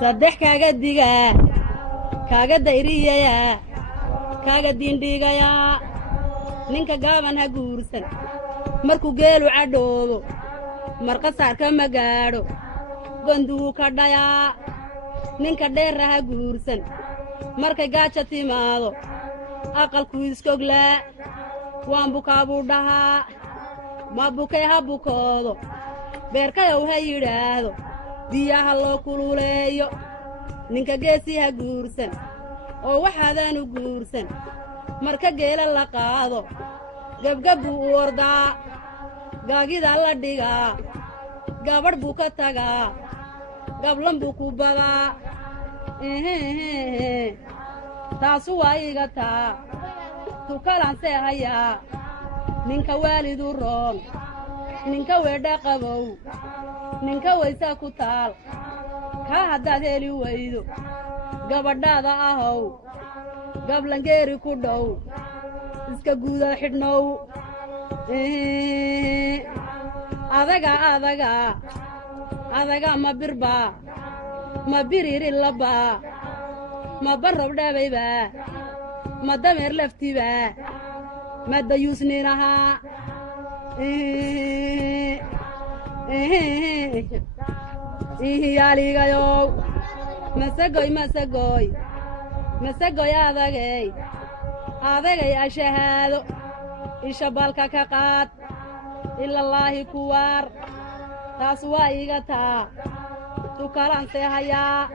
صدح كاجديجا كاجد إيريا كاجد دينجا يا نينكا جابن هجورسن مركو جيلو عدو مركا ساركا مجارو بندو كردايا نينكا دير هجورسن مركا جاتشتي مالو أقل كويس كوغلا وان بوكابو دها ما بوكيها بوكودو beerka yow ha yidhaahdo biyaha loo kululeeyo ninka geesii ha guursan oo waxaadaanu guursan marka geela la qaado gabgab buu u ordaa gaagida la dhigaa gabadh buu ka tagaa gablan buu ku badaa taasu waa iga taa tukalansee hayaa ninka waalidu roon ninka weedha qabow ninka waysa ku taal ka haddaad heli weydo gabadhaada ahow gablangeeri ku dhow iska guuda xidhnow adaga ma birbaa ma biriiri labaa ma barrob dhabaybaa ma dameer laftibaa ma dayuusninahaa yaaligayow masagoy adagay ashahaado isha balka ka qaad ilallaahi kuwaar taas waa iga taa tukalaan see hayaa